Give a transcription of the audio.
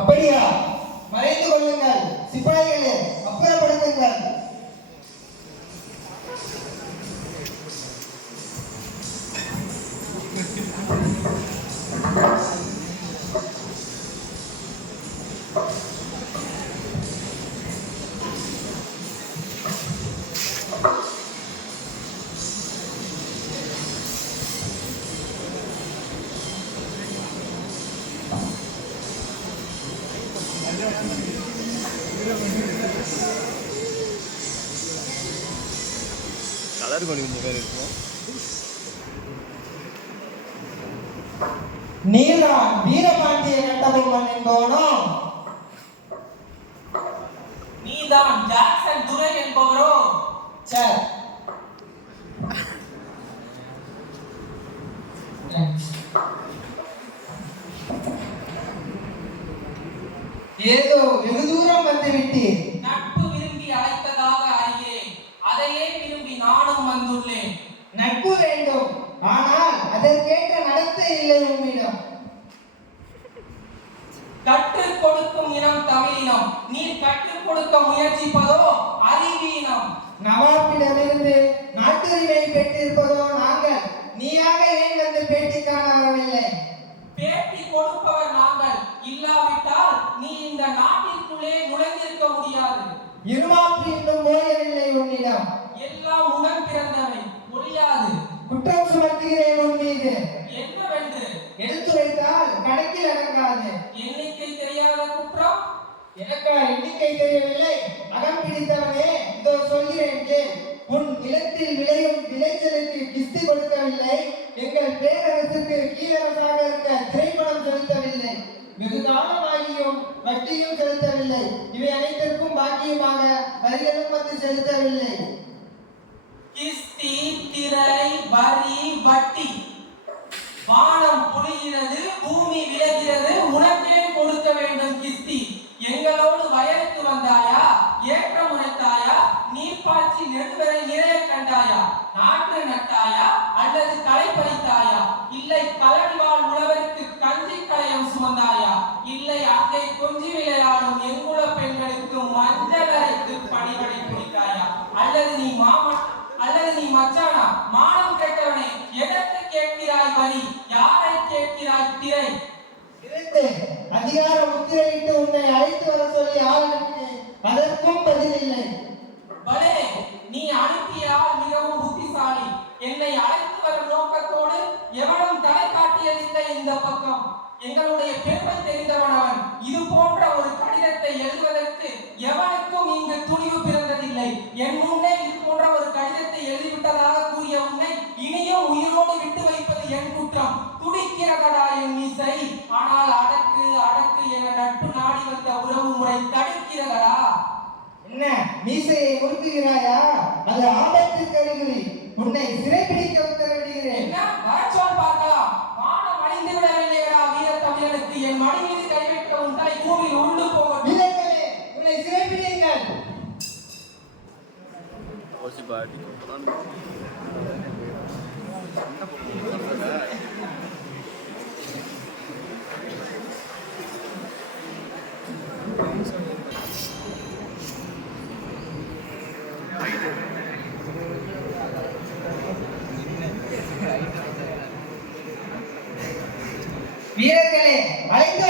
அப்படியா? மறைந்து கொள்ளுங்கள் சிப்பாய்களே, அப்புறப்படுத்துங்கள். கலர் கொஞ்சம் பேர் இருக்கும். நீதான் வீரபாண்டிய கட்டபொம்மன் என்பவனோ? நீதான் ஜாக்சன் துரை என்பவரோ? சார், ஏதோ வெகு தூரம் வந்து விட்டீர். நட்பு விரும்பி அழைத்ததாக அறிகிறேன். அதையே விரும்பி நானும் வந்துள்ளேன். நட்பு வேண்டும், ஆனால் அதற்கேற்ற நடத்தை இல்லை உம்மிடம். கற்றுக் கொடுக்கும் இனம் தமிழினம். நீ கற்றுக் கொடுக்க முயற்சிப்பதோ அறிவீனம். நவாபிடமிருந்து நாட்டுரிமை பெற்றிருப்பதோ நாங்கள். நீயாக ஏன் வந்து பேட்டி காண வரவில்லை? பேட்டி கொடுப்பவர் நாங்கள். இல்லாவிட்டால் நீ இந்த நாட்டிற்குள்ளே நுழைந்திருக்க முடியாது. இருமாப்பு இன்னும் ஓயவில்லை உன்னிடம். எல்லாம் உடன் பிறந்தவை, ஒழியாது. குற்றம் சுமத்துகிறேன் உன் மீது. என்னவென்று? எடுத்துரைத்தால் கணக்கில் அடங்காது. எண்ணிக்கை தெரியாத குற்றம்? எனக்கா எண்ணிக்கை தெரியவில்லை? அகம் பிடித்தவனே, இதோ சொல்கிறேன் கேள். உன் நிலத்தில் விளையும் விளைச்சலுக்கு கிஸ்தி கொடுக்கவில்லை. எங்கள் பேரரசுக்கு கீழரசாக இருக்க திரைப்படம் செலுத்தவில்லை. வெகு காலமாகியும் வட்டியும் செலுத்தவில்லை. இவை அனைத்திற்கும் பாக்கியமாக வரிகளும் வந்து செலுத்தவில்லை. கிஸ்தி, திரை, வரி, வட்டி. வானம் பொழிகிறது, பூமி விளைகிறது, உனக்கே கொடுக்க வேண்டும் கிஸ்தி. எங்களோடு வயலுக்கு வந்தாயா? ஏற்றம் உரைத்தாயா? நீர்ப்பாய்ச்சி நெடுவரை நிறைய கண்டாயா? நாற்று நட்டாயா? அல்லது களை பறித்தாயா? இல்லை களடிவாழ் உழவருக்கு கஞ்சி களையம் சுமந்தாயா? இல்லை அங்கே கொஞ்சி விளையாடும் எங்குல பெண்களுக்கு மஞ்சள் அரைத்து பணிபடை குடித்தாயா? அல்லது நீ மச்சானா? மானம் கேட்டவனே, எதற்கு கேட்கிறாய் வரி? யாரை கேட்கிறாய் திரை? அதிகார முத்திரையிட்டு உன்னை அழைத்து வர சொல்லி ஆளுநருக்கு அதற்கும் பதில் இல்லை. பலே, நீ அனுப்பியால் மிகவும் புத்திசாலி. என்னை அழைத்து வரும் நோக்கத்தோடு எவனும் தலை காட்டியதில்லை இந்த பக்கம். எங்களுடைய பெருமை தெரிந்தவன் அவன். இது போன்ற ஒரு கடிதத்தை எழுதுவதற்கு எவனுக்கும் இங்கு துணிவு பிறந்ததில்லை. என் முன்னே இது போன்ற ஒரு கடிதத்தை எழுதிவிட்டதாக கூறிய உன்னை இனியும் உயிரோடு விட்டு வைப்பது என் குற்றம். துடிக்கிறதடா என் மீசை. ஆனால் அடக்கு அடக்கு என நட்பு நாடி வந்த உறவு முறை தடுக்கிறதடா. என்ன மீசையை முறுக்குகிறாயா? அது ஆபத்துக்கு அறிகுறி. உன்னை சிறைப்பிடிக்க உத்தரவிடுகிறேன். என்ன வரச்சொல் பார்க்கலாம். மானம் அழிந்து விடவில்லையா வீர தமிழனுக்கு? என் மணி மீது கை வைக்க உன் தலை பூமியில் உண்டு போகட்டும். வீரர்களே, உன்னை சிறைப்பிடியுங்கள். வீரர்களே, அழைத்து